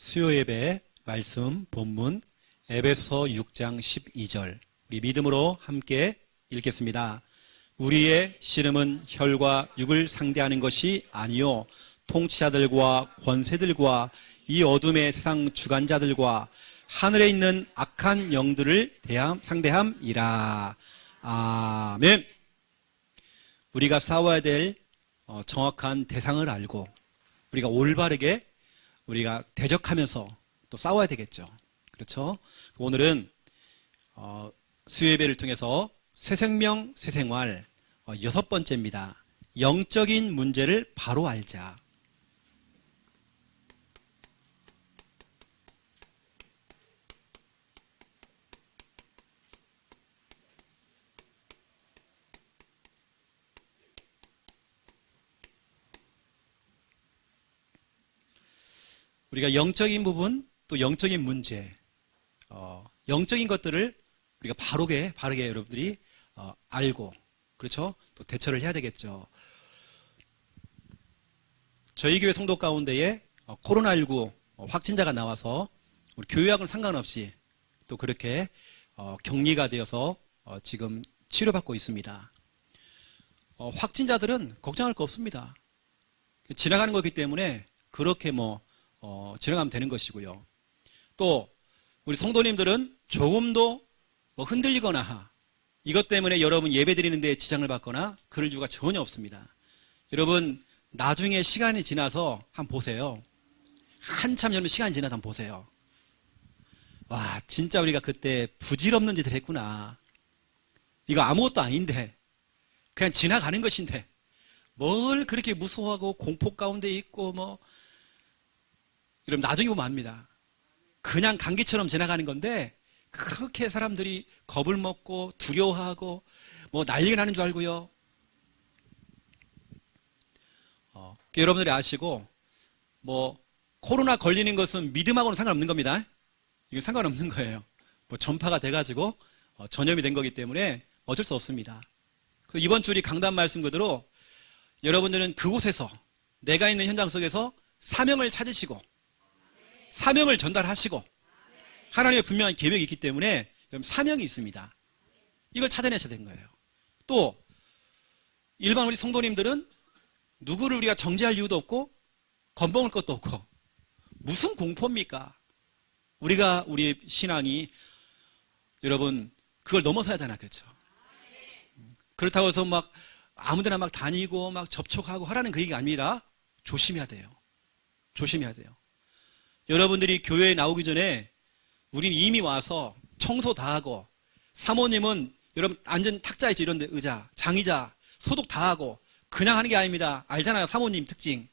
수요예배 말씀 본문 에베소서 6장 12절 우리 믿음으로 함께 읽겠습니다. 우리의 씨름은 혈과 육을 상대하는 것이 아니요 통치자들과 권세들과 이 어둠의 세상 주관자들과 하늘에 있는 악한 영들을 상대함이라. 아멘. 우리가 싸워야 될 정확한 대상을 알고 우리가 올바르게 우리가 대적하면서 또 싸워야 되겠죠. 그렇죠? 오늘은 수요예배를 통해서 새생명, 새생활 6번째입니다. 영적인 문제를 바로 알자. 우리가 영적인 부분, 또 영적인 문제, 영적인 것들을 우리가 바르게 여러분들이 알고, 그렇죠? 또 대처를 해야 되겠죠. 저희 교회 성도 가운데에 코로나19 확진자가 나와서 우리 교회하고는 상관없이 또 그렇게 격리가 되어서 지금 치료받고 있습니다. 확진자들은 걱정할 거 없습니다. 지나가는 거기 때문에 그렇게 지나가면 되는 것이고요. 또 우리 성도님들은 조금도 흔들리거나 이것 때문에 여러분 예배드리는 데 지장을 받거나 그럴 이유가 전혀 없습니다. 여러분 나중에 시간이 지나서 한번 보세요. 한참 여러분 시간이 지나서 한번 보세요. 와, 진짜 우리가 그때 부질없는 짓을 했구나. 이거 아무것도 아닌데 그냥 지나가는 것인데 뭘 그렇게 무서워하고 공포 가운데 있고 여러분 나중에 보면 압니다. 그냥 감기처럼 지나가는 건데 그렇게 사람들이 겁을 먹고 두려워하고 난리가 나는 줄 알고요. 여러분들이 아시고 코로나 걸리는 것은 믿음하고는 상관없는 겁니다. 이건 상관없는 거예요. 전파가 돼가지고 전염이 된 거기 때문에 어쩔 수 없습니다. 이번 주 우리 강단 말씀 그대로 여러분들은 그곳에서 내가 있는 현장 속에서 사명을 찾으시고 사명을 전달하시고 하나님의 분명한 계획이 있기 때문에 사명이 있습니다. 이걸 찾아내셔야 되는 거예요. 또 일반 우리 성도님들은 누구를 우리가 정죄할 이유도 없고 겁먹을 것도 없고 무슨 공포입니까? 우리 신앙이 여러분 그걸 넘어서야 하잖아. 그렇죠? 그렇다고 해서 아무데나 다니고 접촉하고 하라는 그 얘기가 아니라 조심해야 돼요. 조심해야 돼요. 여러분들이 교회에 나오기 전에 우린 이미 와서 청소 다 하고 사모님은 여러분 앉은 탁자 있죠. 이런 데 의자, 장의자 소독 다 하고 그냥 하는 게 아닙니다. 알잖아요. 사모님 특징.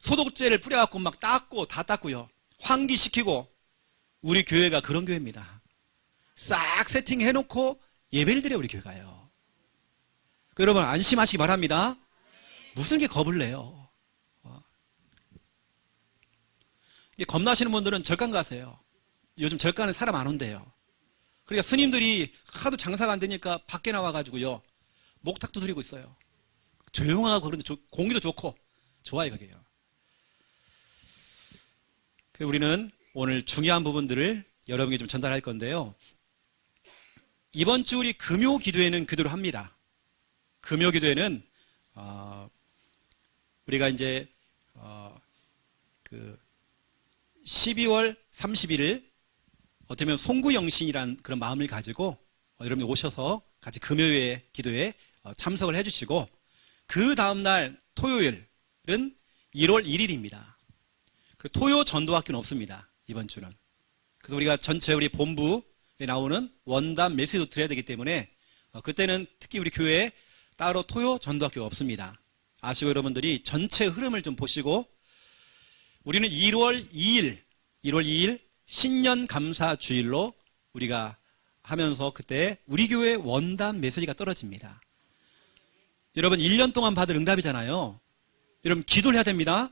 소독제를 뿌려갖고 닦고 다 닦고요. 환기시키고 우리 교회가 그런 교회입니다. 싹 세팅해놓고 예배를 드려 우리 교회가요. 여러분 안심하시기 바랍니다. 무슨 게 겁을 내요. 겁나시는 분들은 절간 가세요. 요즘 절간에 사람 안 온대요. 그러니까 스님들이 하도 장사가 안 되니까 밖에 나와가지고요. 목탁도 드리고 있어요. 조용하고 그런데 공기도 좋고 좋아요 그게요. 우리는 오늘 중요한 부분들을 여러분에게 좀 전달할 건데요. 이번 주 우리 금요 기도회는 그대로 합니다. 금요 기도회는 우리가 이제 12월 31일 어떻게 보면 송구영신이라는 그런 마음을 가지고 여러분이 오셔서 같이 금요일 기도에 참석을 해주시고 그 다음날 토요일은 1월 1일입니다. 토요 전도학교는 없습니다. 이번 주는. 그래서 우리가 전체 우리 본부에 나오는 원담 메시지도 드려야 되기 때문에 그때는 특히 우리 교회에 따로 토요 전도학교가 없습니다. 아시고 여러분들이 전체 흐름을 좀 보시고 우리는 1월 2일 신년 감사 주일로 우리가 하면서 그때 우리 교회 원단 메시지가 떨어집니다. 여러분 1년 동안 받을 응답이잖아요. 여러분 기도를 해야 됩니다.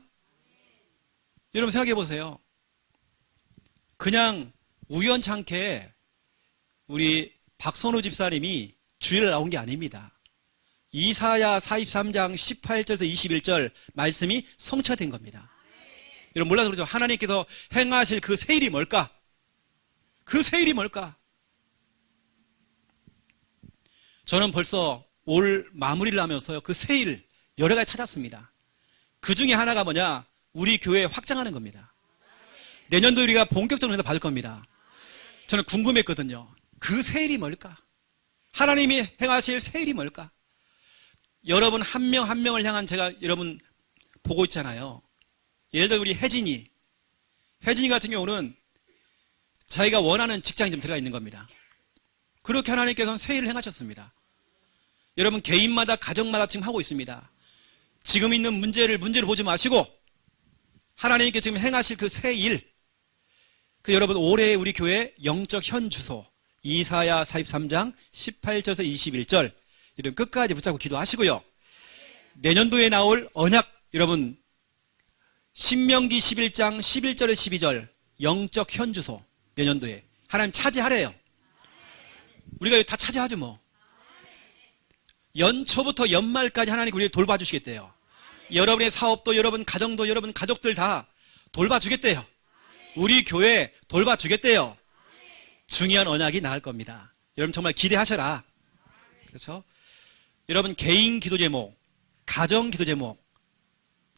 여러분 생각해 보세요. 그냥 우연찮게 우리 박선우 집사님이 주일을 나온 게 아닙니다. 이사야 43장 18절에서 21절 말씀이 성취된 겁니다. 여러분 몰라서 그러죠. 하나님께서 행하실 그 새 일이 뭘까? 그 새 일이 뭘까? 저는 벌써 올 마무리를 하면서요, 그 새 일 여러 가지 찾았습니다. 그 중에 하나가 뭐냐? 우리 교회 확장하는 겁니다. 내년도 우리가 본격적으로 해서 받을 겁니다. 저는 궁금했거든요. 그 새 일이 뭘까? 하나님이 행하실 새 일이 뭘까? 여러분 한 명 한 명을 향한 제가 여러분 보고 있잖아요. 예를 들어 우리 혜진이 같은 경우는 자기가 원하는 직장에 좀 들어가 있는 겁니다. 그렇게 하나님께서는 새 일을 행하셨습니다. 여러분 개인마다 가정마다 지금 하고 있습니다. 지금 있는 문제를 보지 마시고 하나님께 지금 행하실 그 새 일, 그 여러분 올해 우리 교회 영적 현 주소 이사야 43장 18절에서 21절 이런 끝까지 붙잡고 기도하시고요. 내년도에 나올 언약 여러분 신명기 11장 11절에서 12절 영적 현 주소 내년도에 하나님 차지하래요. 우리가 다 차지하죠 뭐. 연초부터 연말까지 하나님 우리 돌봐주시겠대요. 여러분의 사업도 여러분 가정도 여러분 가족들 다 돌봐주겠대요. 우리 교회 돌봐주겠대요. 중요한 언약이 나올 겁니다. 여러분 정말 기대하셔라. 그렇죠? 여러분 개인 기도 제목, 가정 기도 제목,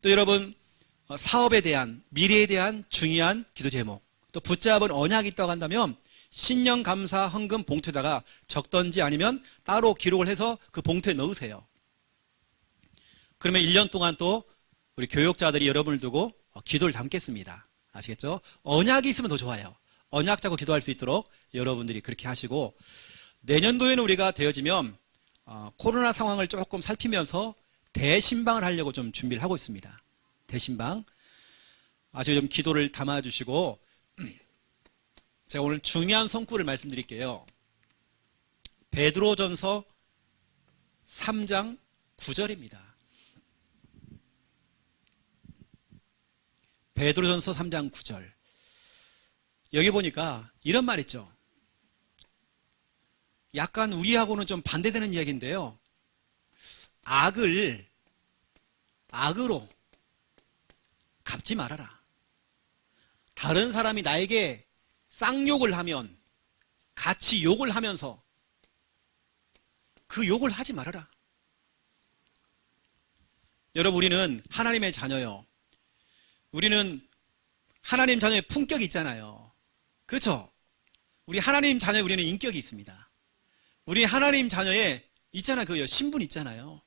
또 여러분 사업에 대한 미래에 대한 중요한 기도 제목, 또 붙잡은 언약이 있다고 한다면 신년 감사 헌금 봉투에다가 적던지 아니면 따로 기록을 해서 그 봉투에 넣으세요. 그러면 1년 동안 또 우리 교육자들이 여러분을 두고 기도를 담겠습니다. 아시겠죠? 언약이 있으면 더 좋아요. 언약 잡고 기도할 수 있도록 여러분들이 그렇게 하시고, 내년도에는 우리가 되어지면 코로나 상황을 조금 살피면서 대신방을 하려고 좀 준비를 하고 있습니다. 대신방. 아주 좀 기도를 담아주시고, 제가 오늘 중요한 성구를 말씀드릴게요. 베드로전서 3장 9절입니다. 베드로전서 3장 9절. 여기 보니까 이런 말 있죠. 약간 우리하고는 좀 반대되는 이야기인데요. 악을 악으로 갚지 말아라. 다른 사람이 나에게 쌍욕을 하면 같이 욕을 하면서 그 욕을 하지 말아라. 여러분 우리는 하나님의 자녀요. 우리는 하나님 자녀의 품격이 있잖아요. 그렇죠? 우리 하나님 자녀에 우리는 인격이 있습니다. 우리 하나님 자녀에 있잖아요. 그 신분 있잖아요.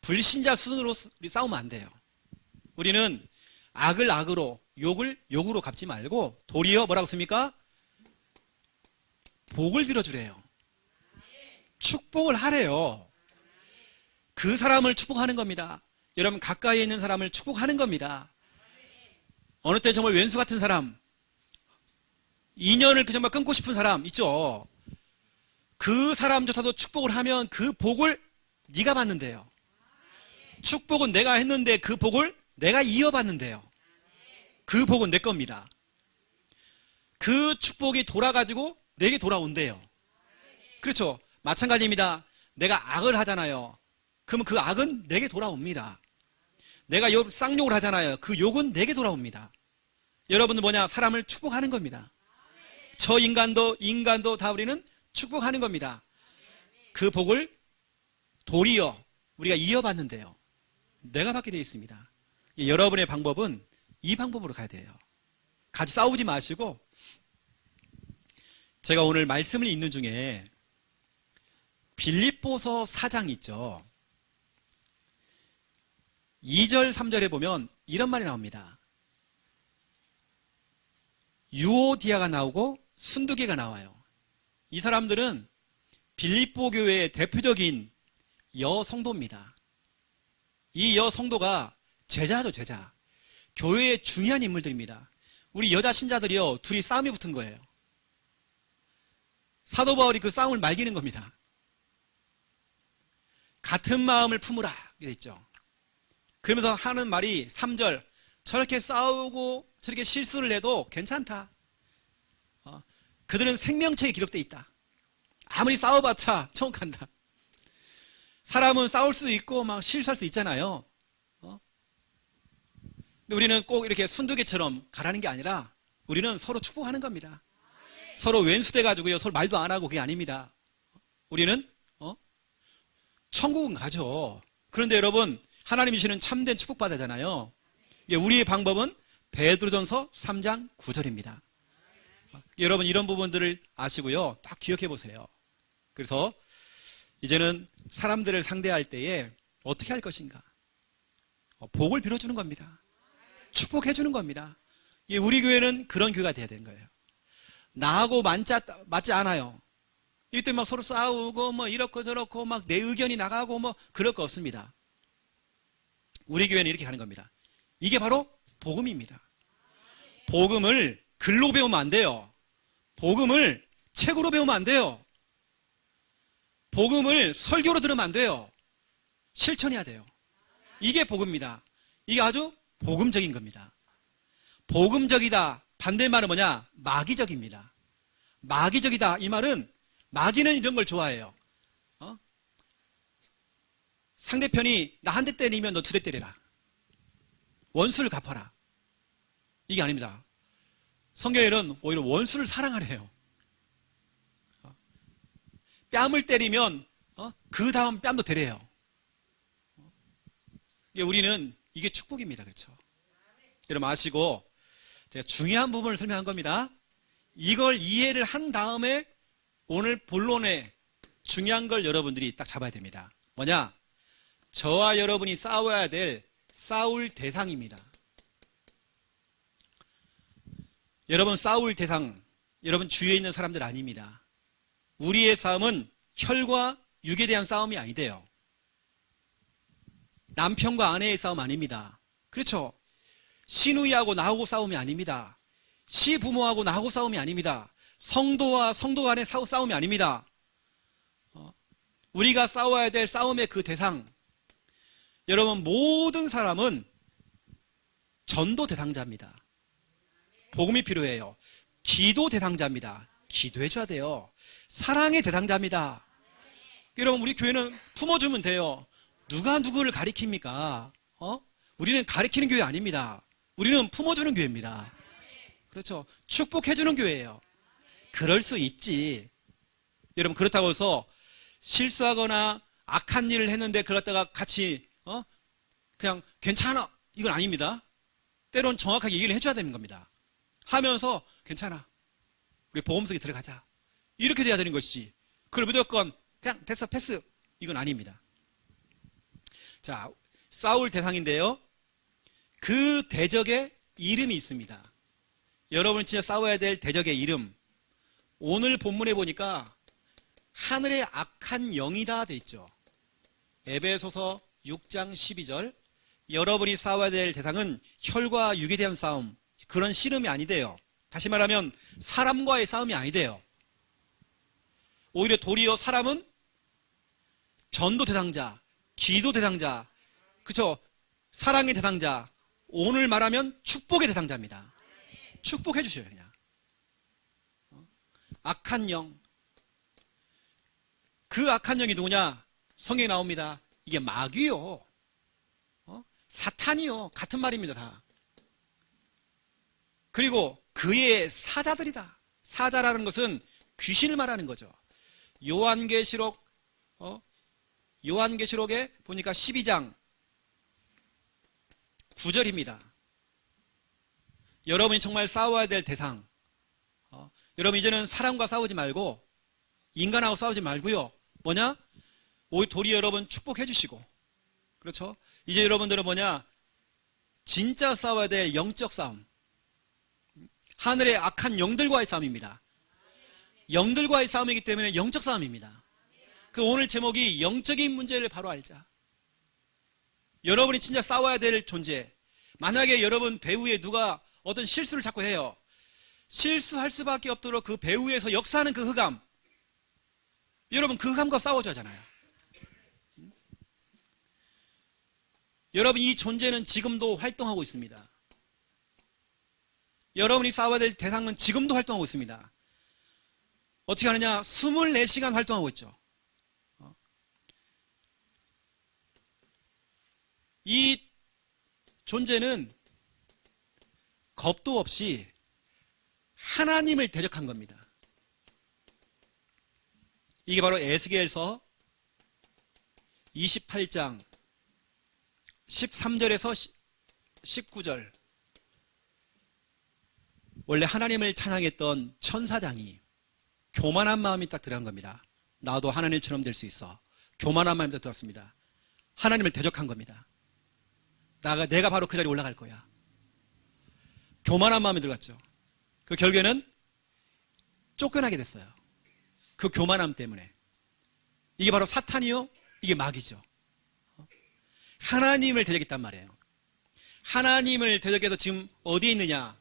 불신자 수준으로 우리 싸우면 안 돼요. 우리는 악을 악으로 욕을 욕으로 갚지 말고 도리어 뭐라고 씁니까? 복을 빌어주래요. 축복을 하래요. 그 사람을 축복하는 겁니다. 여러분 가까이에 있는 사람을 축복하는 겁니다. 어느 때 정말 왼수 같은 사람, 인연을 정말 끊고 싶은 사람 있죠. 그 사람조차도 축복을 하면 그 복을 네가 받는데요. 축복은 내가 했는데 그 복을 내가 이어받는데요. 그 복은 내 겁니다. 그 축복이 돌아가지고 내게 돌아온대요. 그렇죠? 마찬가지입니다. 내가 악을 하잖아요. 그러면 그 악은 내게 돌아옵니다. 내가 쌍욕을 하잖아요. 그 욕은 내게 돌아옵니다. 여러분은 뭐냐? 사람을 축복하는 겁니다. 저 인간도 다 우리는 축복하는 겁니다. 그 복을 도리어 우리가 이어받는데요. 내가 받게 되어 있습니다. 여러분의 방법은 이 방법으로 가야 돼요. 같이 싸우지 마시고, 제가 오늘 말씀을 읽는 중에 빌립보서 4장 있죠. 2절 3절에 보면 이런 말이 나옵니다. 유오디아가 나오고 순두계가 나와요. 이 사람들은 빌립보 교회의 대표적인 여성도입니다. 이 여성도가 제자죠, 제자. 교회의 중요한 인물들입니다. 우리 여자 신자들이요, 둘이 싸움이 붙은 거예요. 사도 바울이 그 싸움을 말기는 겁니다. 같은 마음을 품으라 이렇게 있죠. 그러면서 하는 말이 3절, 저렇게 싸우고 저렇게 실수를 해도 괜찮다. 그들은 생명체에 기록되어 있다. 아무리 싸워봤자 처음간다. 사람은 싸울 수도 있고 막 실수할 수 있잖아요. 근데 우리는 꼭 이렇게 순두개처럼 가라는 게 아니라 우리는 서로 축복하는 겁니다. 서로 왼수돼 가지고요, 서로 말도 안 하고 그게 아닙니다. 우리는 천국은 가죠. 그런데 여러분, 하나님이 주시는 참된 축복받아잖아요. 우리의 방법은 베드로전서 3장 9절입니다. 여러분, 이런 부분들을 아시고요, 딱 기억해 보세요. 그래서 이제는 사람들을 상대할 때에 어떻게 할 것인가? 복을 빌어주는 겁니다. 축복해 주는 겁니다. 우리 교회는 그런 교회가 돼야 되는 거예요. 나하고 맞지 않아요. 이때 막 서로 싸우고 뭐 이렇고 저렇고 막 내 의견이 나가고 뭐 그럴 거 없습니다. 우리 교회는 이렇게 하는 겁니다. 이게 바로 복음입니다. 복음을 글로 배우면 안 돼요. 복음을 책으로 배우면 안 돼요. 복음을 설교로 들으면 안 돼요. 실천해야 돼요. 이게 복음입니다. 이게 아주 복음적인 겁니다. 복음적이다. 반대말은 뭐냐? 마귀적입니다. 마귀적이다. 이 말은 마귀는 이런 걸 좋아해요. 상대편이 나 한 대 때리면 너 2대 때리라. 원수를 갚아라. 이게 아닙니다. 성경에는 오히려 원수를 사랑하래요. 뺨을 때리면 그 다음 뺨도 때려요. 우리는 이게 축복입니다. 그렇죠? 여러분 아시고 제가 중요한 부분을 설명한 겁니다. 이걸 이해를 한 다음에 오늘 본론의 중요한 걸 여러분들이 딱 잡아야 됩니다. 뭐냐? 저와 여러분이 싸워야 될 싸울 대상입니다. 여러분 싸울 대상, 여러분 주위에 있는 사람들 아닙니다. 우리의 싸움은 혈과 육에 대한 싸움이 아니대요. 남편과 아내의 싸움 아닙니다. 그렇죠? 시누이하고 나하고 싸움이 아닙니다. 시부모하고 나하고 싸움이 아닙니다. 성도와 성도 간의 싸움이 아닙니다. 우리가 싸워야 될 싸움의 그 대상, 여러분 모든 사람은 전도 대상자입니다. 복음이 필요해요. 기도 대상자입니다. 기도해 줘야 돼요. 사랑의 대상자입니다. 여러분 우리 교회는 품어주면 돼요. 누가 누구를 가리킵니까? 우리는 가리키는 교회 아닙니다. 우리는 품어주는 교회입니다. 그렇죠? 축복해주는 교회예요. 그럴 수 있지. 여러분 그렇다고 해서 실수하거나 악한 일을 했는데 그러다가 같이 그냥 괜찮아 이건 아닙니다. 때론 정확하게 얘기를 해줘야 되는 겁니다. 하면서 괜찮아 우리 보험속에 들어가자 이렇게 돼야 되는 것이지 그걸 무조건 그냥 됐어 패스 이건 아닙니다. 자, 싸울 대상인데요, 그 대적의 이름이 있습니다. 여러분 진짜 싸워야 될 대적의 이름, 오늘 본문에 보니까 하늘의 악한 영이다 돼 있죠. 에베소서 6장 12절. 여러분이 싸워야 될 대상은 혈과 육에 대한 싸움, 그런 씨름이 아니대요. 다시 말하면 사람과의 싸움이 아니대요. 오히려 도리어 사람은 전도 대상자, 기도 대상자, 그렇죠? 사랑의 대상자, 오늘 말하면 축복의 대상자입니다. 축복해 주셔요. 그냥 악한 영, 그 악한 영이 누구냐? 성경에 나옵니다. 이게 마귀요, 사탄이요, 같은 말입니다. 다. 그리고 그의 사자들이다. 사자라는 것은 귀신을 말하는 거죠. 요한계시록에 보니까 12장 9절입니다. 여러분이 정말 싸워야 될 대상, 여러분 이제는 사람과 싸우지 말고 인간하고 싸우지 말고요. 뭐냐? 도리 여러분 축복해 주시고, 그렇죠? 이제 여러분들은 뭐냐? 진짜 싸워야 될 영적 싸움, 하늘의 악한 영들과의 싸움입니다. 영들과의 싸움이기 때문에 영적 싸움입니다. 그 오늘 제목이 영적인 문제를 바로 알자. 여러분이 진짜 싸워야 될 존재, 만약에 여러분 배후에 누가 어떤 실수를 자꾸 해요. 실수할 수밖에 없도록 그 배후에서 역사하는 그 흑암, 여러분 그 흑암과 싸워줘야 하잖아요. 여러분 이 존재는 지금도 활동하고 있습니다. 여러분이 싸워야 될 대상은 지금도 활동하고 있습니다. 어떻게 하느냐? 24시간 활동하고 있죠. 이 존재는 겁도 없이 하나님을 대적한 겁니다. 이게 바로 에스겔서 28장 13절에서 19절. 원래 하나님을 찬양했던 천사장이 교만한 마음이 딱 들어간 겁니다. 나도 하나님처럼 될 수 있어. 교만한 마음이 딱 들었습니다. 하나님을 대적한 겁니다. 내가 바로 그 자리에 올라갈 거야. 교만한 마음이 들어갔죠. 그 결국에는 쫓겨나게 됐어요. 그 교만함 때문에. 이게 바로 사탄이요, 이게 마귀죠. 하나님을 대적했단 말이에요. 하나님을 대적해서 지금 어디에 있느냐?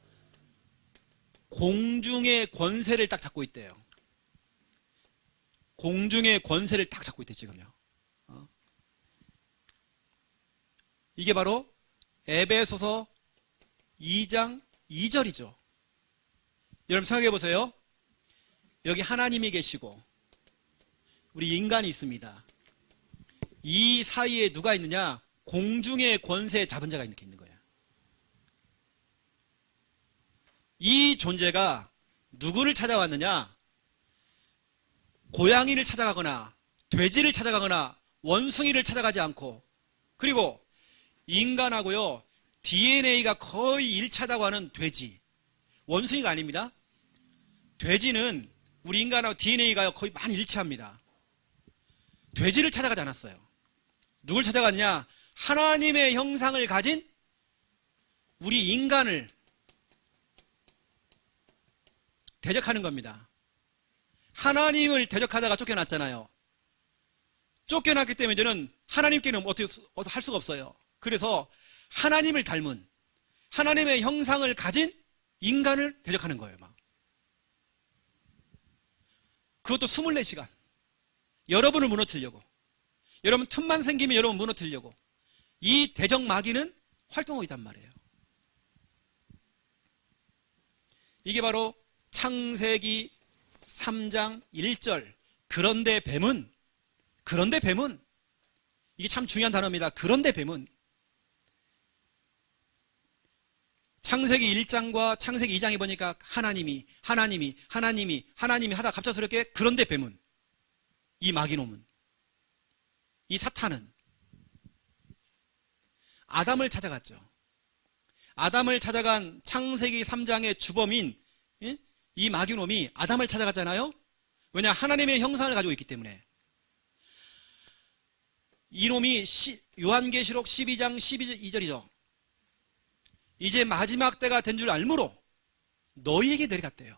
공중의 권세를 딱 잡고 있대요. 공중의 권세를 딱 잡고 있대 지금요. 이게 바로 에베소서 2장 2절이죠. 여러분 생각해 보세요. 여기 하나님이 계시고 우리 인간이 있습니다. 이 사이에 누가 있느냐? 공중의 권세 잡은 자가 이렇게 있는 거예요. 이 존재가 누구를 찾아왔느냐? 고양이를 찾아가거나 돼지를 찾아가거나 원숭이를 찾아가지 않고, 그리고 인간하고요 DNA가 거의 일치하다고 하는 돼지, 원숭이가 아닙니다. 돼지는 우리 인간하고 DNA가 거의 많이 일치합니다. 돼지를 찾아가지 않았어요. 누굴 찾아갔냐? 하나님의 형상을 가진 우리 인간을 대적하는 겁니다. 하나님을 대적하다가 쫓겨났잖아요. 쫓겨났기 때문에 이제는 하나님께는 어떻게 할 수가 없어요. 그래서 하나님을 닮은 하나님의 형상을 가진 인간을 대적하는 거예요. 막. 그것도 24시간. 여러분을 무너뜨리려고. 여러분 틈만 생기면 여러분 무너뜨리려고. 이 대적 마귀는 활동하고 있단 말이에요. 이게 바로 창세기 3장 1절. 그런데 뱀은 이게 참 중요한 단어입니다. 그런데 뱀은 창세기 1장과 창세기 2장에 보니까 하나님이 하다 갑작스럽게 그런데 뱀은, 이 마귀놈은, 이 사탄은 아담을 찾아갔죠. 아담을 찾아간 창세기 3장의 주범인 이 마귀놈이 아담을 찾아갔잖아요. 왜냐? 하나님의 형상을 가지고 있기 때문에. 이놈이 요한계시록 12장 12절이죠. 이제 마지막 때가 된 줄 알므로 너희에게 내려갔대요.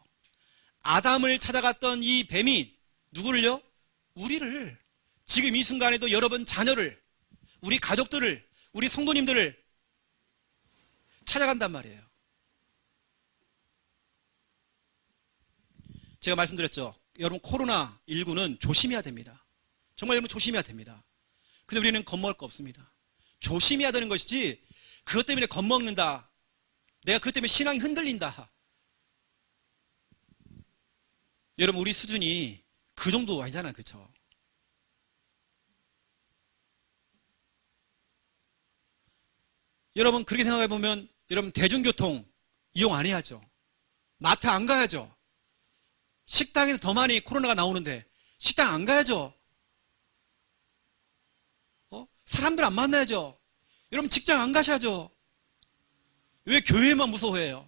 아담을 찾아갔던 이 뱀이 누구를요? 우리를, 지금 이 순간에도 여러분 자녀를, 우리 가족들을, 우리 성도님들을 찾아간단 말이에요. 제가 말씀드렸죠. 여러분 코로나19는 조심해야 됩니다. 정말 여러분 조심해야 됩니다. 근데 우리는 겁먹을 거 없습니다. 조심해야 되는 것이지 그것 때문에 겁먹는다, 내가 그것 때문에 신앙이 흔들린다, 여러분 우리 수준이 그 정도 아니잖아요. 그렇죠? 여러분 그렇게 생각해 보면 여러분 대중교통 이용 안 해야죠. 마트 안 가야죠. 식당에서 더 많이 코로나가 나오는데 식당 안 가야죠. 사람들 안 만나야죠. 여러분 직장 안 가셔야죠. 왜 교회만 무서워해요?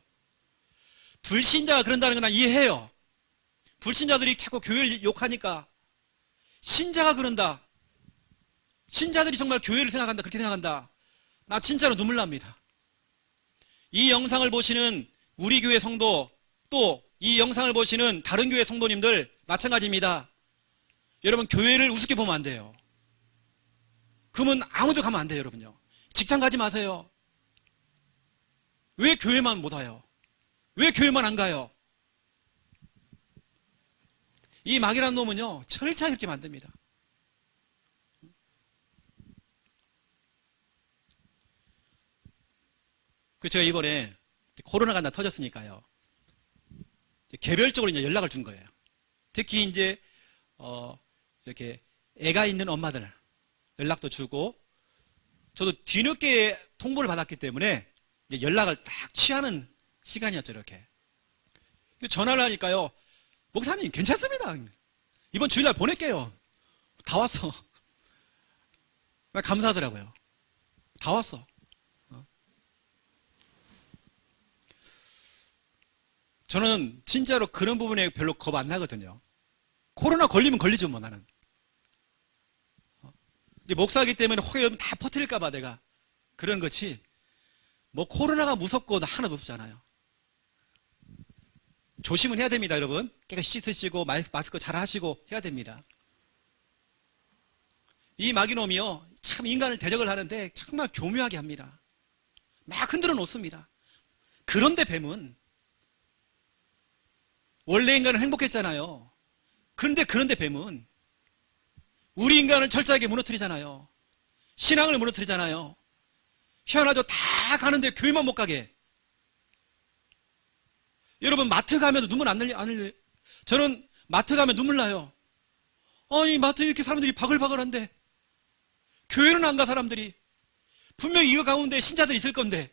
불신자가 그런다는 건 난 이해해요. 불신자들이 자꾸 교회를 욕하니까. 신자가 그런다, 신자들이 정말 교회를 생각한다, 그렇게 생각한다, 나 진짜로 눈물 납니다. 이 영상을 보시는 우리 교회 성도, 또 이 영상을 보시는 다른 교회 성도님들 마찬가지입니다. 여러분 교회를 우습게 보면 안 돼요. 그러면 아무도 가면 안 돼요. 여러분요, 직장 가지 마세요. 왜 교회만 못 와요? 왜 교회만 안 가요? 이 마귀라는 놈은요 철저히 그렇게 만듭니다. 제가 이번에 코로나가 하나 터졌으니까요, 개별적으로 이제 연락을 준 거예요. 특히 이제 이렇게 애가 있는 엄마들 연락도 주고, 저도 뒤늦게 통보를 받았기 때문에 이제 연락을 딱 취하는 시간이었죠, 이렇게. 전화를 하니까요. 목사님, 괜찮습니다. 이번 주일날 보낼게요. 다 왔어. 감사하더라고요. 다 왔어. 저는 진짜로 그런 부분에 별로 겁 안 나거든요. 코로나 걸리면 걸리죠, 뭐 나는. 이제 목사이기 때문에 혹여 다 퍼뜨릴까봐 내가 그런 거지. 뭐 코로나가 무섭고 하나 무섭지 않아요. 조심은 해야 됩니다, 여러분. 깨끗이 씻으시고 마스크 잘 하시고 해야 됩니다. 이 마귀놈이요, 참 인간을 대적을 하는데 정말 교묘하게 합니다. 막 흔들어 놓습니다. 그런데 뱀은 원래 인간은 행복했잖아요. 그런데 뱀은 우리 인간을 철저하게 무너뜨리잖아요. 신앙을 무너뜨리잖아요. 희한하죠. 다 가는데 교회만 못 가게. 여러분 마트 가면 눈물 안 흘려. 저는 마트 가면 눈물 나요. 아니 마트 이렇게 사람들이 바글바글한데 교회는 안 가 사람들이. 분명히 이거 가운데 신자들이 있을 건데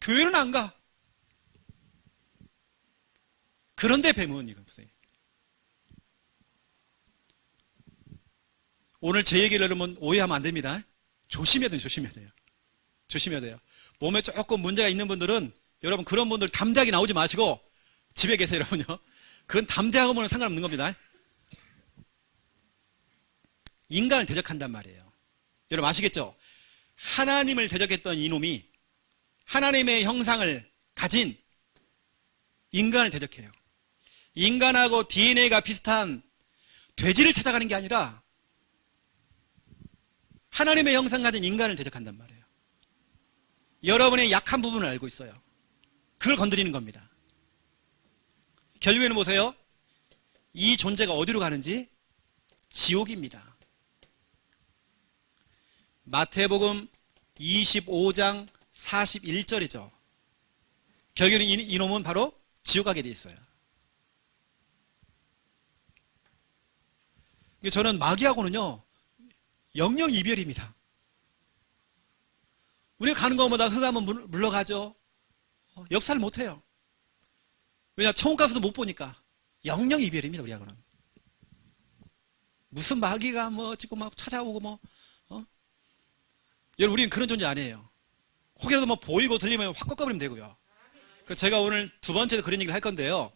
교회는 안 가. 그런데 뱀은 이거 보세요. 오늘 제 얘기를 여러분 오해하면 안 됩니다. 조심해야 돼요. 몸에 조금 문제가 있는 분들은 여러분 그런 분들 담대하게 나오지 마시고 집에 계세요, 여러분요. 그건 담대하고는 상관없는 겁니다. 인간을 대적한단 말이에요. 여러분 아시겠죠? 하나님을 대적했던 이놈이 하나님의 형상을 가진 인간을 대적해요. 인간하고 DNA가 비슷한 돼지를 찾아가는 게 아니라 하나님의 형상 가진 인간을 대적한단 말이에요. 여러분의 약한 부분을 알고 있어요. 그걸 건드리는 겁니다. 결국에는 보세요. 이 존재가 어디로 가는지 지옥입니다. 마태복음 25장 41절이죠. 결국에는 이놈은 바로 지옥 가게 돼 있어요. 저는 마귀하고는요 영영 이별입니다. 우리가 가는 것보다 흑암은 물러가죠. 역사를 못해요. 왜냐 천국 가서도 못 보니까. 영영 이별입니다, 우리하고는. 무슨 마귀가 뭐 지금 막 찾아오고 뭐 여러분 우리는 그런 존재 아니에요. 혹여라도 뭐 보이고 들리면 확 꺾어버리면 되고요. 제가 오늘 두 번째도 그런 얘기를 할 건데요.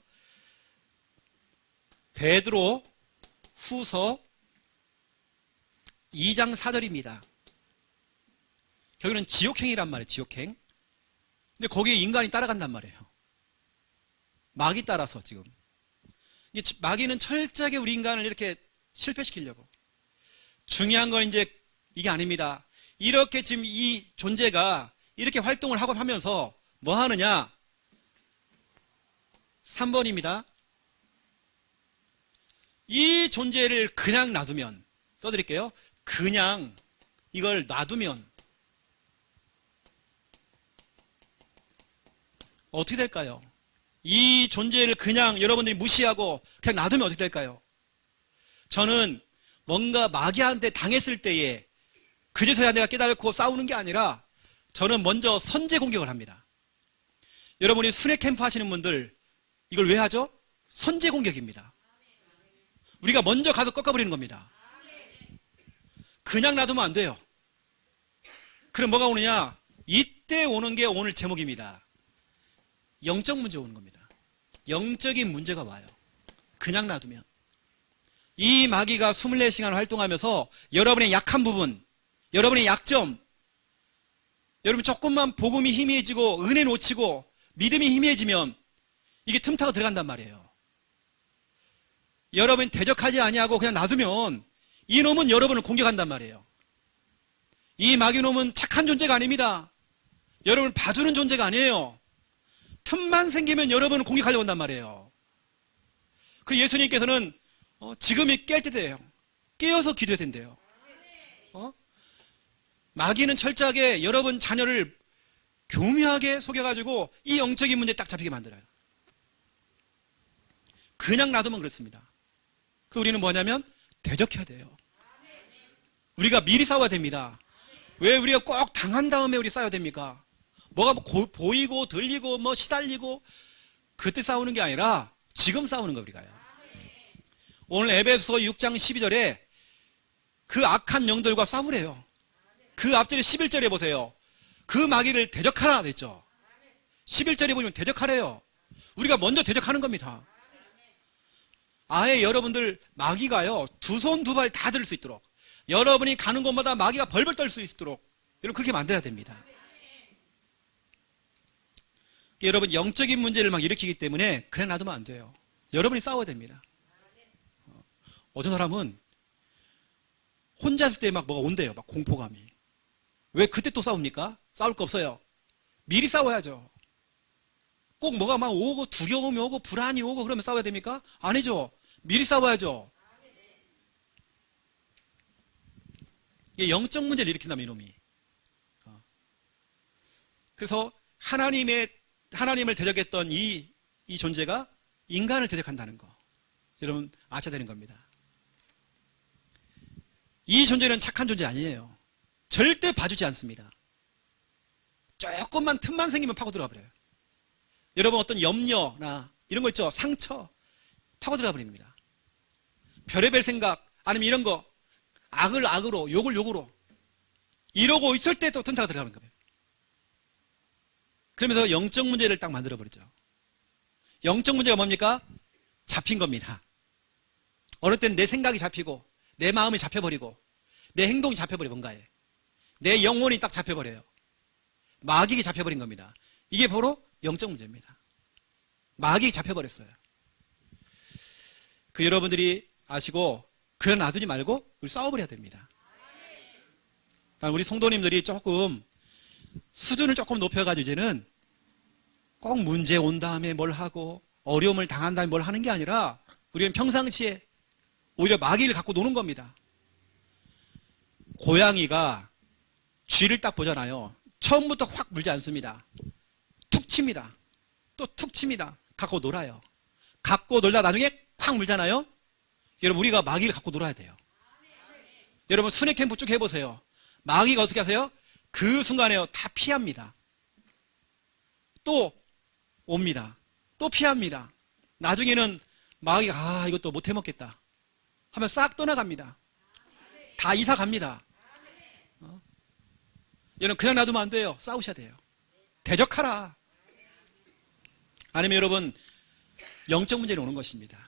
베드로 후서 2장 4절입니다. 결국에는 지옥행이란 말이에요. 지옥행. 근데 거기에 인간이 따라간단 말이에요. 마귀 따라서 지금. 마귀는 철저하게 우리 인간을 이렇게 실패시키려고. 중요한 건 이제 이게 아닙니다. 이렇게 지금 이 존재가 이렇게 활동을 하고 하면서 뭐 하느냐? 3번입니다. 이 존재를 그냥 놔두면, 써드릴게요. 그냥 이걸 놔두면 어떻게 될까요? 이 존재를 그냥 여러분들이 무시하고 그냥 놔두면 어떻게 될까요? 저는 뭔가 마귀한테 당했을 때에 그제서야 내가 깨달고 싸우는 게 아니라 저는 먼저 선제 공격을 합니다. 여러분이 순회 캠프 하시는 분들 이걸 왜 하죠? 선제 공격입니다. 우리가 먼저 가서 꺾어버리는 겁니다. 그냥 놔두면 안 돼요. 그럼 뭐가 오느냐? 이때 오는 게 오늘 제목입니다. 영적 문제 오는 겁니다. 영적인 문제가 와요. 그냥 놔두면. 이 마귀가 24시간 활동하면서 여러분의 약한 부분, 여러분의 약점, 여러분 조금만 복음이 희미해지고 은혜 놓치고 믿음이 희미해지면 이게 틈타고 들어간단 말이에요. 여러분 대적하지 아니하고 그냥 놔두면 이 놈은 여러분을 공격한단 말이에요. 이 마귀놈은 착한 존재가 아닙니다. 여러분을 봐주는 존재가 아니에요. 틈만 생기면 여러분을 공격하려고 한단 말이에요. 그리고 예수님께서는 지금이 깰 때예요. 깨어서 기도해야 된대요. 마귀는 철저하게 여러분 자녀를 교묘하게 속여가지고 이 영적인 문제에 딱 잡히게 만들어요. 그냥 놔두면 그렇습니다. 그 우리는 뭐냐면 대적해야 돼요. 우리가 미리 싸워야 됩니다. 왜 우리가 꼭 당한 다음에 우리 싸워야 됩니까? 뭐가 보이고 들리고 뭐 시달리고 그때 싸우는 게 아니라 지금 싸우는 거 우리가요. 오늘 에베소서 6장 12절에 그 악한 영들과 싸우래요. 그 앞절에 11절에 보세요. 그 마귀를 대적하라 됐죠. 11절에 보면 대적하래요. 우리가 먼저 대적하는 겁니다. 아예 여러분들 마귀가요, 두 손 두 발 다 들 수 있도록, 여러분이 가는 곳마다 마귀가 벌벌 떨 수 있도록 여러분 그렇게 만들어야 됩니다. 여러분 영적인 문제를 막 일으키기 때문에 그냥 놔두면 안 돼요. 여러분이 싸워야 됩니다. 어떤 사람은 혼자 있을 때 막 뭐가 온대요. 막 공포감이. 왜 그때 또 싸웁니까? 싸울 거 없어요. 미리 싸워야죠. 꼭 뭐가 막 오고 두려움이 오고 불안이 오고 그러면 싸워야 됩니까? 아니죠. 미리 싸워야죠. 이게 영적 문제를 일으킨다면 이놈이. 그래서 하나님을 대적했던 이 존재가 인간을 대적한다는 거. 여러분 아셔야 되는 겁니다. 이 존재는 착한 존재 아니에요. 절대 봐주지 않습니다. 조금만 틈만 생기면 파고 들어가 버려요. 여러분 어떤 염려나 이런 거 있죠? 상처 파고 들어가 버립니다. 별의별 생각 아니면 이런 거 악을 악으로 욕을 욕으로 이러고 있을 때 또 틈타가 들어가는 거예요. 그러면서 영적 문제를 딱 만들어 버리죠. 영적 문제가 뭡니까? 잡힌 겁니다. 어느 때는 내 생각이 잡히고 내 마음이 잡혀버리고 내 행동이 잡혀버려 뭔가에 내 영혼이 딱 잡혀버려요. 마귀가 잡혀버린 겁니다. 이게 바로 영적 문제입니다. 마귀가 잡혀버렸어요. 그 여러분들이 아시고 그냥 놔두지 말고 우리 싸워버려야 됩니다. 우리 성도님들이 조금 수준을 조금 높여가지고 이제는 꼭 문제 온 다음에 뭘 하고 어려움을 당한 다음에 뭘 하는 게 아니라 우리는 평상시에 오히려 마귀를 갖고 노는 겁니다. 고양이가 쥐를 딱 보잖아요. 처음부터 확 물지 않습니다. 툭 칩니다. 또 툭 칩니다. 갖고 놀아요. 갖고 놀다 나중에 확 물잖아요. 여러분 우리가 마귀를 갖고 놀아야 돼요. 여러분 순회 캠프 쭉 해보세요. 마귀가 어떻게 하세요? 그 순간에 다 피합니다. 또 옵니다. 또 피합니다. 나중에는 마귀가 이것도 못 해먹겠다 하면 싹 떠나갑니다. 다 이사 갑니다. 여러분 그냥 놔두면 안 돼요. 싸우셔야 돼요. 대적하라. 아니면 여러분 영적 문제로 오는 것입니다.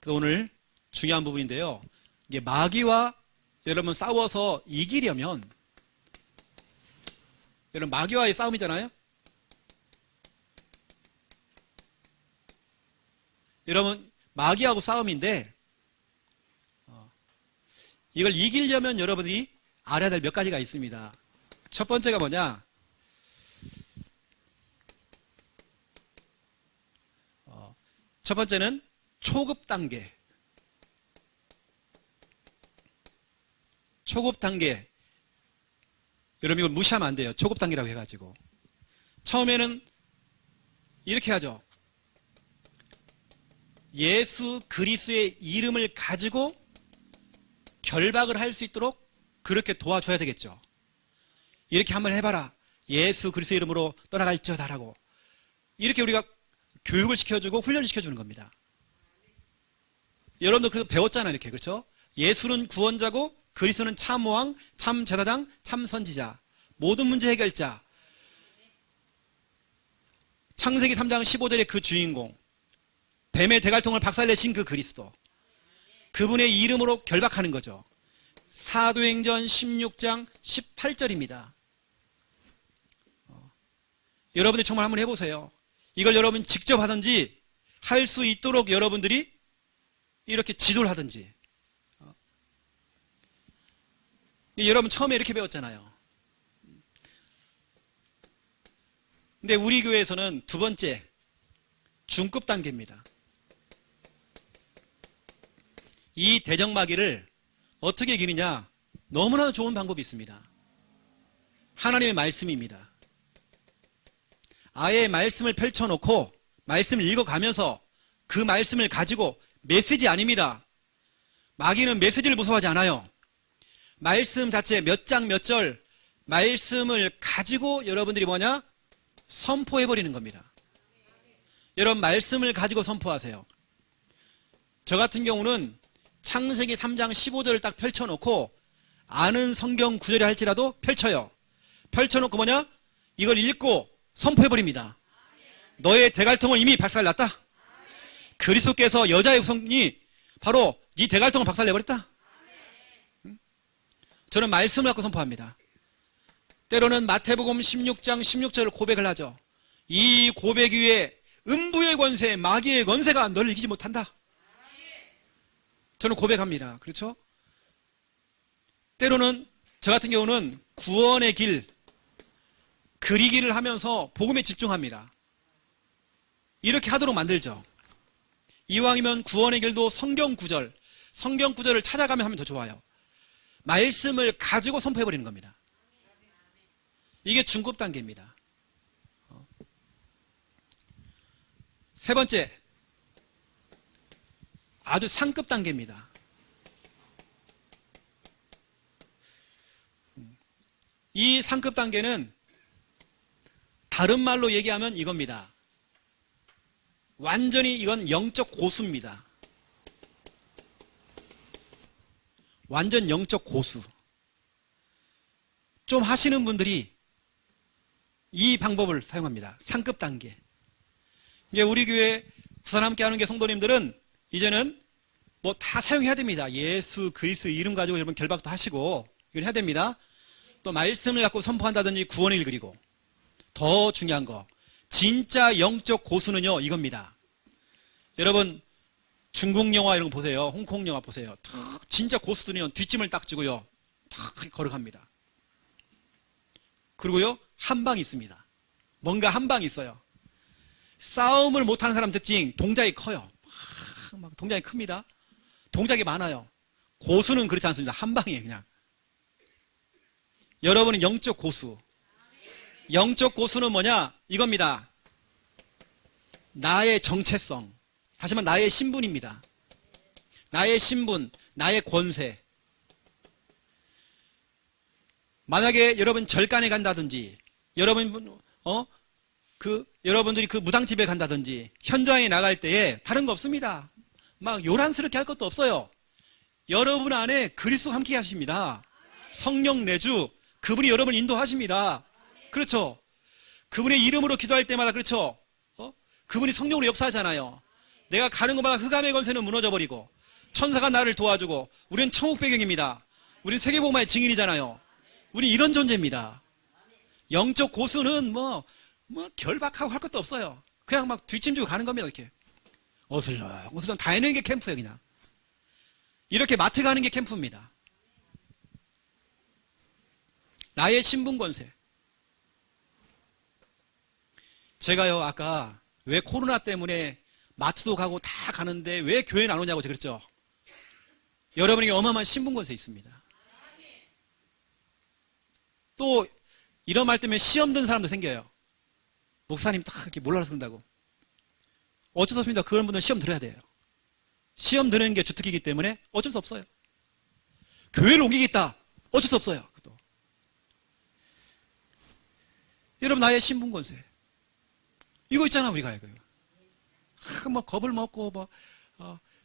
그래서 오늘 중요한 부분인데요. 이게 마귀와 여러분 싸워서 이기려면 여러분 마귀와의 싸움이잖아요. 여러분 마귀하고 싸움인데 이걸 이기려면 여러분이 알아야 될 몇 가지가 있습니다. 첫 번째가 뭐냐? 첫 번째는 초급 단계. 초급 단계. 여러분 이걸 무시하면 안 돼요. 초급 단계라고 해가지고. 처음에는 이렇게 하죠. 예수 그리스도의 이름을 가지고 결박을 할 수 있도록 그렇게 도와줘야 되겠죠. 이렇게 한번 해봐라. 예수 그리스도의 이름으로 떠나갈지어다라고. 이렇게 우리가 교육을 시켜주고 훈련을 시켜주는 겁니다. 여러분들 그래서 배웠잖아요. 이렇게. 그렇죠? 예수는 구원자고 그리스도는 참 왕, 참 제사장, 참 선지자. 모든 문제 해결자. 창세기 3장 15절의 그 주인공. 뱀의 대갈통을 박살내신 그 그리스도. 그분의 이름으로 결박하는 거죠. 사도행전 16장 18절입니다. 여러분들이 정말 한번 해보세요. 이걸 여러분 직접 하든지 할 수 있도록 여러분들이 이렇게 지도를 하든지. 여러분 처음에 이렇게 배웠잖아요. 근데 우리 교회에서는 두 번째 중급 단계입니다. 이 대적마귀를 어떻게 이기느냐? 너무나 좋은 방법이 있습니다. 하나님의 말씀입니다. 아예 말씀을 펼쳐놓고 말씀을 읽어가면서 그 말씀을 가지고 메시지 아닙니다. 마귀는 메시지를 무서워하지 않아요. 말씀 자체 몇 장 몇 절 말씀을 가지고 여러분들이 뭐냐? 선포해버리는 겁니다. 여러분 말씀을 가지고 선포하세요. 저 같은 경우는 창세기 3장 15절을 딱 펼쳐놓고 아는 성경 구절이 할지라도 펼쳐요. 펼쳐놓고 뭐냐? 이걸 읽고 선포해버립니다. 너의 대갈통은 이미 박살났다. 그리스도께서 여자의 후손이 바로 이 대갈통을 박살내버렸다. 저는 말씀을 갖고 선포합니다. 때로는 마태복음 16장 16절을 고백을 하죠. 이 고백 위에 음부의 권세, 마귀의 권세가 너를 이기지 못한다. 저는 고백합니다. 그렇죠? 때로는 저 같은 경우는 구원의 길 그리기를 하면서 복음에 집중합니다. 이렇게 하도록 만들죠. 이왕이면 구원의 길도 성경 구절을 찾아가며 하면 더 좋아요. 말씀을 가지고 선포해버리는 겁니다. 이게 중급 단계입니다. 세 번째, 아주 상급 단계입니다. 이 상급 단계는 다른 말로 얘기하면 이겁니다. 완전히 이건 영적 고수입니다. 완전 영적 고수. 좀 하시는 분들이 이 방법을 사용합니다. 상급 단계. 이제 우리 교회 부산 함께 하는 게 성도님들은 이제는 뭐 다 사용해야 됩니다. 예수 그리스도 이름 가지고 여러분 결박도 하시고 이걸 해야 됩니다. 또 말씀을 갖고 선포한다든지 구원의 길 그리고 더 중요한 거 진짜 영적 고수는요 이겁니다. 여러분 중국 영화 이런 거 보세요. 홍콩 영화 보세요. 진짜 고수들은요 뒷짐을 딱 지고요 탁 걸어갑니다. 그리고요 한 방이 있습니다. 뭔가 한 방이 있어요. 싸움을 못하는 사람 특징 동작이 커요. 막 동작이 큽니다. 동작이 많아요. 고수는 그렇지 않습니다. 한 방이에요 그냥. 여러분은 영적 고수. 영적 고수는 뭐냐? 이겁니다. 나의 정체성. 다시 말해 나의 신분입니다. 나의 신분, 나의 권세. 만약에 여러분 절간에 간다든지 여러분들이 그 무당집에 간다든지 현장에 나갈 때에 다른 거 없습니다. 막 요란스럽게 할 것도 없어요. 여러분 안에 그리스도 함께 하십니다. 성령 내주 그분이 여러분을 인도하십니다. 그렇죠? 그분의 이름으로 기도할 때마다 그렇죠? 그분이 성령으로 역사하잖아요. 내가 가는 곳마다 흑암의 권세는 무너져버리고 천사가 나를 도와주고 우리는 천국 배경입니다. 우리는 세계복음화의 증인이잖아요. 우리 이런 존재입니다. 영적 고수는 뭐 결박하고 할 것도 없어요. 그냥 막 뒷짐지고 가는 겁니다. 이렇게 어슬렁 다니는 게 캠프예요. 그냥 이렇게 마트 가는 게 캠프입니다. 나의 신분 권세. 제가요 아까 왜 코로나 때문에 마트도 가고 다 가는데 왜 교회는 안 오냐고 제가 그랬죠. 여러분에게 어마어마한 신분 권세 있습니다. 또 이런 말 때문에 시험 든 사람도 생겨요. 목사님 딱 이렇게 몰라서 그런다고. 어쩔 수 없습니다. 그런 분들은 시험 들어야 돼요. 시험 드는 게 주특기이기 때문에 어쩔 수 없어요. 교회를 옮기겠다. 어쩔 수 없어요. 또. 여러분 나의 신분 권세. 이거 있잖아 우리가 이거. 뭐 겁을 먹고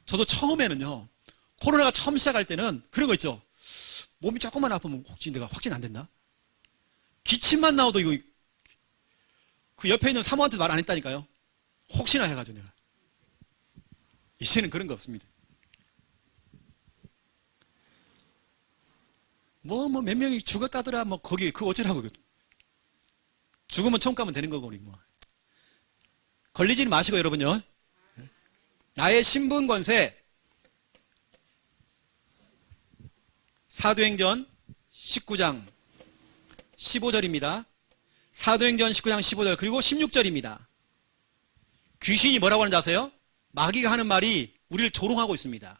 저도 처음에는요. 코로나가 처음 시작할 때는 그런 거 있죠. 몸이 조금만 아프면 혹시 내가 확진 안 됐나? 기침만 나와도 이거 그 옆에 있는 사모한테 말 안 했다니까요. 혹시나 해가지고 내가. 이제는 그런 거 없습니다. 몇 명이 죽었다더라. 거기 그거 어쩌라고. 죽으면 천국 가면 되는 거고 우리 뭐. 걸리지는 마시고 여러분요. 나의 신분 권세. 사도행전 19장 15절입니다. 사도행전 19장 15절 그리고 16절입니다. 귀신이 뭐라고 하는지 아세요? 마귀가 하는 말이 우리를 조롱하고 있습니다. 예를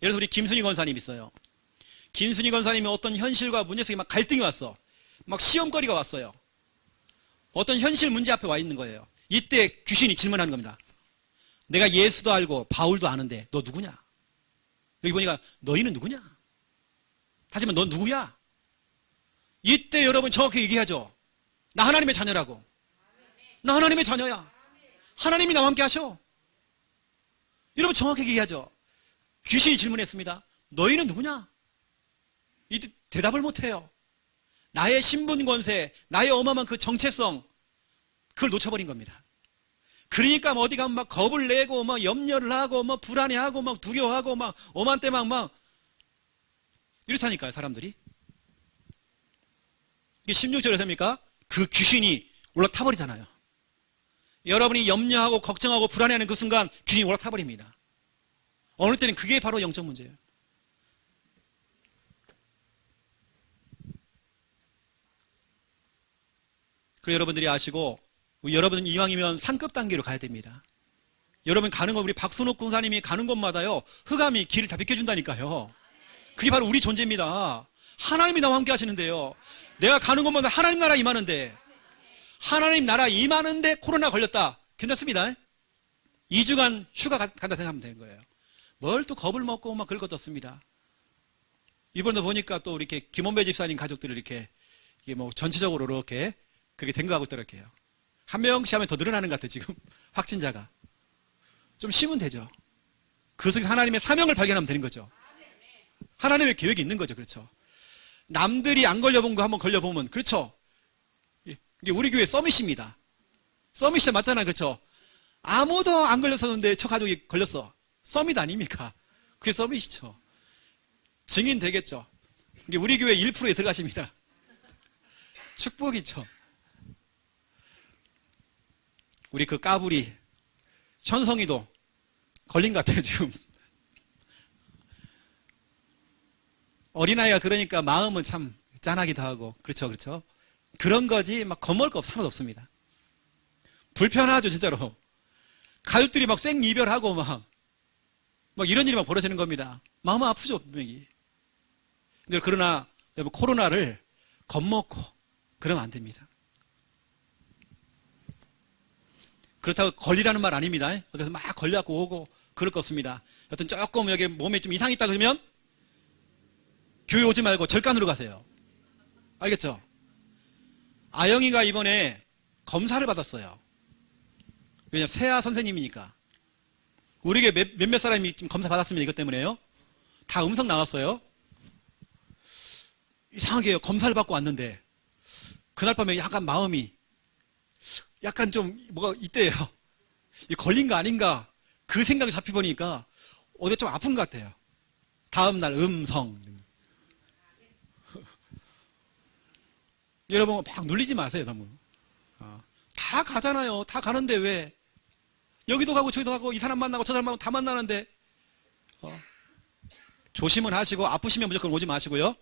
들어서 우리 김순희 권사님 있어요. 김순희 권사님이 어떤 현실과 문제 속에 막 갈등이 왔어. 막 시험거리가 왔어요. 어떤 현실 문제 앞에 와 있는 거예요. 이때 귀신이 질문하는 겁니다. 내가 예수도 알고 바울도 아는데 너 누구냐? 여기 보니까 너희는 누구냐? 다시 말해, 넌 누구야? 이때 여러분 정확히 얘기하죠. 나 하나님의 자녀라고. 나 하나님의 자녀야. 하나님이 나와 함께 하셔. 여러분 정확히 얘기하죠. 귀신이 질문했습니다. 너희는 누구냐? 이 대답을 못해요. 나의 신분 권세, 나의 어마어마한 그 정체성, 그걸 놓쳐버린 겁니다. 그러니까 어디 가면 막 겁을 내고 막 염려를 하고 막 불안해하고 막 두려워하고 막 오만때 막 이렇다니까요, 사람들이. 이게 16절에 됩니까? 그 귀신이 올라타버리잖아요. 여러분이 염려하고 걱정하고 불안해하는 그 순간 귀신이 올라타버립니다. 어느 때는 그게 바로 영적 문제예요. 그리고 여러분들이 아시고, 여러분은 이왕이면 상급 단계로 가야 됩니다. 여러분 가는 건 우리 박순옥 군사님이 가는 곳마다요, 흑암이 길을 다 비켜준다니까요. 그게 바로 우리 존재입니다. 하나님이 나와 함께 하시는데요. 내가 가는 곳마다 하나님 나라 임하는데, 하나님 나라 임하는데 코로나 걸렸다. 괜찮습니다. 2주간 휴가 간다 생각하면 되는 거예요. 뭘 또 겁을 먹고 막 그럴 것도 없습니다. 이번에도 보니까 또 이렇게 김원배 집사님 가족들을 이렇게 뭐 전체적으로 이렇게 그게 된 거 하고 있더라고요. 한 명씩 하면 더 늘어나는 것 같아요, 지금. 확진자가. 좀 쉬면 되죠. 그 속에 하나님의 사명을 발견하면 되는 거죠. 하나님의 계획이 있는 거죠. 그렇죠. 남들이 안 걸려본 거 한번 걸려보면, 그렇죠. 이게 우리 교회 서밋입니다. 서밋이 맞잖아요. 그렇죠. 아무도 안 걸렸었는데 저 가족이 걸렸어. 서밋 아닙니까? 그게 서밋이죠. 증인 되겠죠. 이게 우리 교회 1%에 들어가십니다. 축복이죠. 우리 그 까불이 현성이도 걸린 것 같아요, 지금. 어린아이가 그러니까 마음은 참 짠하기도 하고, 그렇죠, 그렇죠. 그런 거지, 막 겁먹을 거 하나도 없습니다. 불편하죠, 진짜로. 가족들이 막 생이별하고 막 이런 일이 막 벌어지는 겁니다. 마음은 아프죠, 분명히. 근데 그러나, 여러분, 코로나를 겁먹고 그러면 안 됩니다. 그렇다고 걸리라는 말 아닙니다. 어디서 막 걸려갖고 오고 그럴 거 없습니다. 여튼 조금 여기 몸에 좀 이상이 있다 그러면 교회 오지 말고 절간으로 가세요. 알겠죠? 아영이가 이번에 검사를 받았어요. 왜냐면 세아 선생님이니까. 우리 교회 몇몇 사람이 지금 검사 받았습니다. 이것 때문에요. 다 음성 나왔어요. 이상하게 검사를 받고 왔는데 그날 밤에 약간 마음이 약간 좀 뭐가 있대요. 걸린 거 아닌가 그 생각이 잡혀보니까 어디 좀 아픈 것 같아요. 다음날 음성. 여러분 막 눌리지 마세요. 너무. 다 가잖아요. 다 가는데 왜 여기도 가고 저기도 가고 이 사람 만나고 저 사람 만나고 다 만나는데 조심은 하시고 아프시면 무조건 오지 마시고요.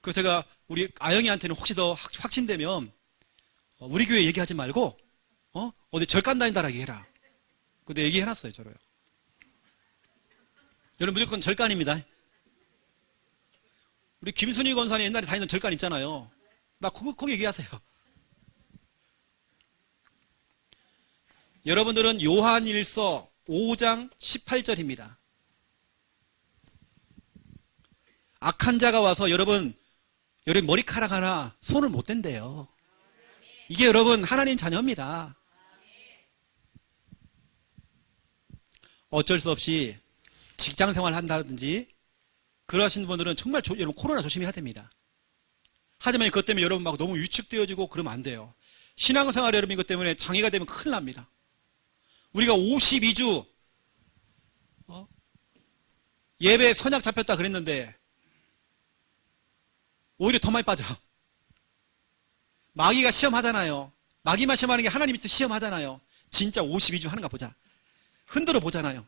그 제가 우리 아영이한테는 혹시 더 확신되면 우리 교회 얘기하지 말고 어디 절간 다닌다라고 해라. 근데 얘기해놨어요. 저로요. 여러분 무조건 절간입니다. 우리 김순희 권사님 옛날에 다니던 절간 있잖아요. 나 거기 얘기하세요. 여러분들은 요한일서 5장 18절입니다. 악한 자가 와서 여러분 머리카락 하나 손을 못 댄대요. 이게 여러분 하나님 자녀입니다. 어쩔 수 없이 직장 생활 한다든지 그러신 분들은 정말 여러분 코로나 조심해야 됩니다. 하지만 그것 때문에 여러분 막 너무 위축되어지고 그러면 안 돼요. 신앙생활 여러분 이것 때문에 장애가 되면 큰일 납니다. 우리가 52주 예배 선약 잡혔다 그랬는데 오히려 더 많이 빠져. 마귀가 시험하잖아요. 마귀만 시험하는 게 하나님이 시험하잖아요. 진짜 52주 하는가 보자. 흔들어 보잖아요.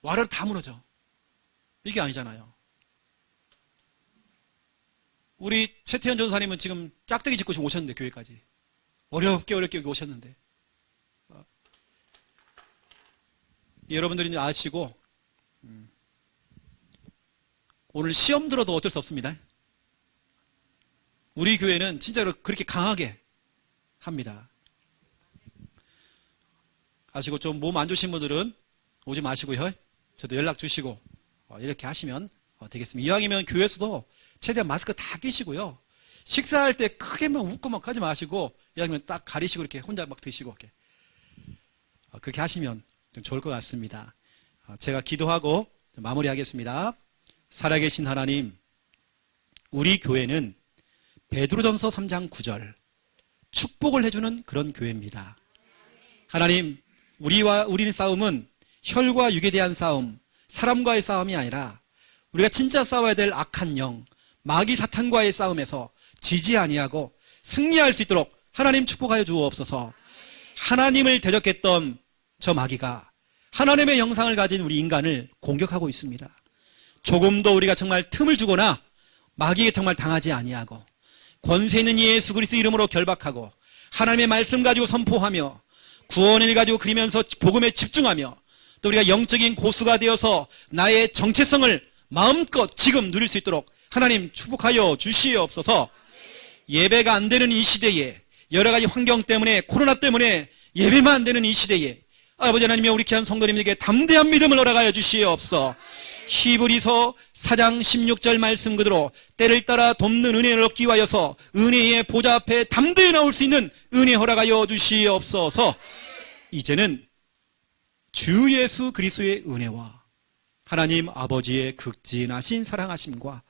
와르르 다 무너져. 이게 아니잖아요. 우리 최태현 전사님은 지금 짝대기 짚고 지금 오셨는데 교회까지. 어렵게 여기 오셨는데. 여러분들이 아시고 오늘 시험 들어도 어쩔 수 없습니다. 우리 교회는 진짜로 그렇게 강하게 합니다. 아시고 좀 몸 안 좋으신 분들은 오지 마시고요. 저도 연락 주시고 이렇게 하시면 되겠습니다. 이왕이면 교회에서도 최대한 마스크 다 끼시고요. 식사할 때 크게만 웃고 막 하지 마시고, 이왕이면 딱 가리시고 이렇게 혼자 막 드시고, 이렇게. 그렇게 하시면 좀 좋을 것 같습니다. 제가 기도하고 마무리하겠습니다. 살아계신 하나님, 우리 교회는 베드로전서 3장 9절 축복을 해주는 그런 교회입니다. 하나님, 우리의 싸움은 혈과 육에 대한 싸움, 사람과의 싸움이 아니라 우리가 진짜 싸워야 될 악한 영, 마귀 사탄과의 싸움에서 지지 아니하고 승리할 수 있도록 하나님 축복하여 주옵소서. 하나님을 대적했던 저 마귀가 하나님의 형상을 가진 우리 인간을 공격하고 있습니다. 조금도 우리가 정말 틈을 주거나 마귀에게 정말 당하지 아니하고 권세 있는 예수 그리스도 이름으로 결박하고 하나님의 말씀 가지고 선포하며 구원을 가지고 그리면서 복음에 집중하며 또 우리가 영적인 고수가 되어서 나의 정체성을 마음껏 지금 누릴 수 있도록 하나님 축복하여 주시옵소서. 예배가 안 되는 이 시대에 여러 가지 환경 때문에 코로나 때문에 예배만 안 되는 이 시대에 아버지 하나님이 우리 귀한 성도님에게 담대한 믿음을 허락하여 주시옵소서. 히브리서 4장 16절 말씀 그대로 때를 따라 돕는 은혜를 얻기 위하여서 은혜의 보좌 앞에 담대히 나올 수 있는 은혜 허락하여 주시옵소서. 이제는 주 예수 그리스도의 은혜와 하나님 아버지의 극진하신 사랑하심과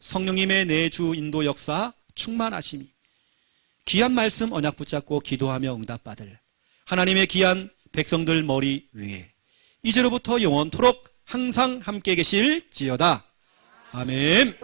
성령님의 내주 인도 역사 충만하심이 귀한 말씀 언약 붙잡고 기도하며 응답받을 하나님의 귀한 백성들 머리 위에 이제로부터 영원토록 항상 함께 계실지어다. 아멘.